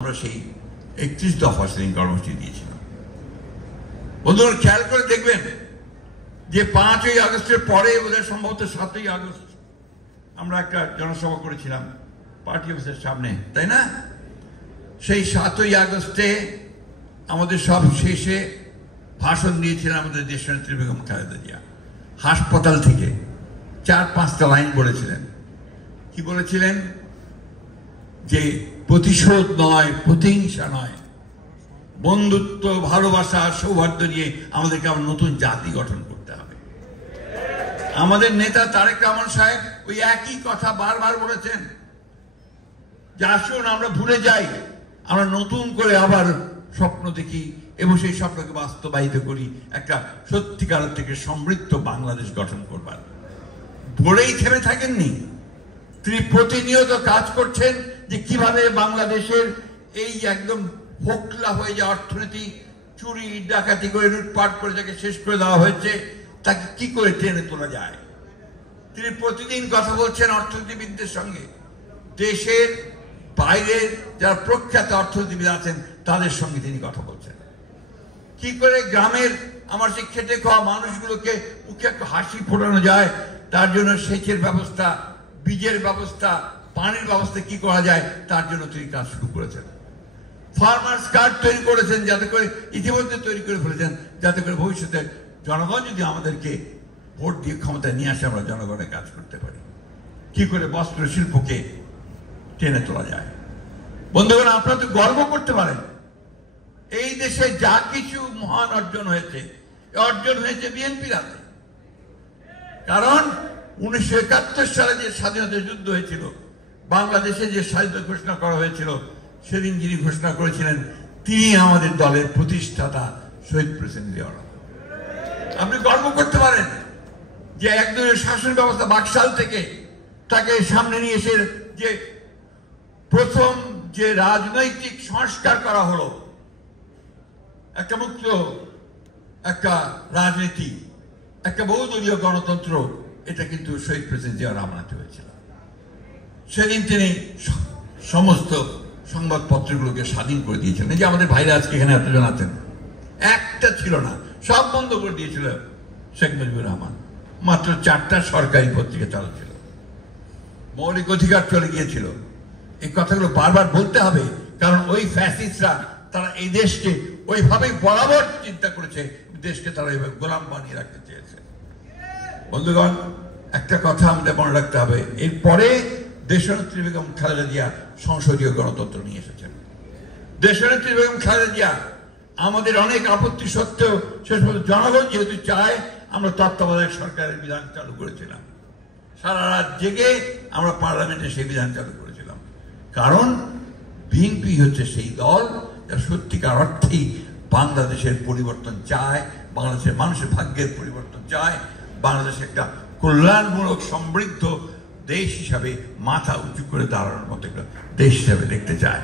আমরা সেই 31 দফা সেদিন কর্মসূচি দিয়েছিলাম। বন্ধুরা খেয়াল করে দেখবেন যে 5ই আগস্টের পরে বোধহয় সম্ভবত 7ই আগস্ট আমরা একটা জনসভা করেছিলাম পার্টি অফিসের সামনে, তাই না? সেই 7ই আগস্টে আমাদের সব শেষে ভাষণ দিয়েছিলেন আমাদের দেশনেত্রী বেগম খালেদা জিয়া। হাসপাতাল থেকে 4-5টা লাইন বলেছিলেন। কি বলেছিলেন? যে প্রতিশোধ নয়, প্রতিহিংসা নয়, বন্ধুত্ব, ভালোবাসা, সৌহার্দ্য নিয়ে আমাদেরকে আবার নতুন জাতি গঠন করতে হবে। আমাদের নেতা তারেক রহমান সাহেব ওই একই কথা বারবার বলেছেন যে আসুন আমরা ভুলে যাই, আমরা নতুন করে আবার স্বপ্ন দেখি এবং সেই স্বপ্নকে বাস্তবায়িত করি, একটা সত্যিকার থেকে সমৃদ্ধ বাংলাদেশ গঠন করবার। বলেই থেমে থাকেননি, তিনি প্রতিনিয়ত কাজ করছেন যে কিভাবে বাংলাদেশের এই একদম হোকলা হয়ে যাওয়া অর্থনীতি, চুরি ডাকাতি করে লুটপাট করে যাকে শেষ করে দেওয়া হয়েছে, তাকে কি করে টেনে তোলা যায়। তিনি প্রতিদিন কথা বলছেন অর্থনীতিবিদদের সঙ্গে, দেশের বাইরের যারা প্রখ্যাত অর্থনীতিবিদ আছেন তাদের সঙ্গে তিনি কথা বলছেন। কি করে গ্রামের আমার সেই খেটে খাওয়া মানুষগুলোকে মুখে একটু হাসি ফোটানো যায়, তার জন্য সেচের ব্যবস্থা, বীজের ব্যবস্থা, পানির ব্যবস্থা কি করা যায় তার জন্য তিনি কাজ শুরু করেছেন। ফার্মার্স কার্ড তৈরি করেছেন, যাতে করে ইতিমধ্যে তৈরি করে ফেলেছেন, যাতে করে ভবিষ্যতে জনগণ যদি আমাদেরকে ভোট দিয়ে ক্ষমতায় নিয়ে আসে আমরা জনগণের কাজ করতে পারি। কি করে বস্ত্র শিল্পকে টেনে তোলা যায়। বন্ধুগণ, আপনারা তো গর্ব করতে পারেন এই দেশে যা কিছু মহান অর্জন হয়েছে, অর্জন হয়েছে বিএনপির হাতে। কারণ 1971 সালে যে স্বাধীনতা যুদ্ধ হয়েছিল, বাংলাদেশে যে স্বাধীনতা ঘোষণা করা হয়েছিল, সেদিন যিনি ঘোষণা করেছিলেন তিনি আমাদের দলের প্রতিষ্ঠাতা শহীদ প্রেসিডেন্ট জিয়া রহমান। আপনি গর্ব করতে পারেন যে একদলের শাসন ব্যবস্থা বাকশাল থেকে তাকে সামনে নিয়ে এসে যে প্রথম যে রাজনৈতিক সংস্কার করা হলো, একটা মুক্ত একটা রাজনীতি, একটা বহুদলীয় গণতন্ত্র, এটা কিন্তু শহীদ প্রেসিডেন্ট জিয়া রহমান হয়েছিল। সেদিন তিনি সমস্ত সংবাদপত্রগুলোকে স্বাধীন করে দিয়েছিলেন। এই যে আমাদের ভাইরা আজকে এখানে এতজন আছেন, একটা ছিল না, সব বন্ধ করে দিয়েছিল শেখ মুজিবুর রহমান। মাত্র 4টা সরকারি পত্রিকা চালু ছিল, মৌলিক অধিকার চলে গিয়েছিল। এই কথাগুলো বারবার বলতে হবে, কারণ ওই ফ্যাসিস্টরা তারা এই দেশকে ওইভাবেই বরাবর চিন্তা করেছে, দেশকে তারা এইভাবে গোলাম বানিয়ে রাখতে চেয়েছে। বন্ধুগণ, একটা কথা আমাদের মনে রাখতে হবে, এরপরে দেশনেত্রী বেগম খালেদা জিয়া সংসদীয় গণতন্ত্র নিয়ে এসেছেন। দেশনেত্রী বেগম খালেদা জিয়া আমাদের অনেক আপত্তি সত্ত্বেও শেষ পর্যন্ত জনগণ যেহেতু চায়, আমরা তত্ত্বাবধায়ক সরকারের বিধান চালু করেছিলাম। সারা রাত জেগে আমরা পার্লামেন্টে সেই বিধান চালু করেছিলাম। কারণ বিএনপি হচ্ছে সেই দল যা সত্যিকার অর্থেই বাংলাদেশের পরিবর্তন চায়, বাংলাদেশের মানুষের ভাগ্যের পরিবর্তন চায়, বাংলাদেশ একটা কল্যাণমূলক সমৃদ্ধ দেশ হিসাবে মাথা উঁচু করে দাঁড়ানোর মতো একটা দেশ হিসাবে দেখতে চায়।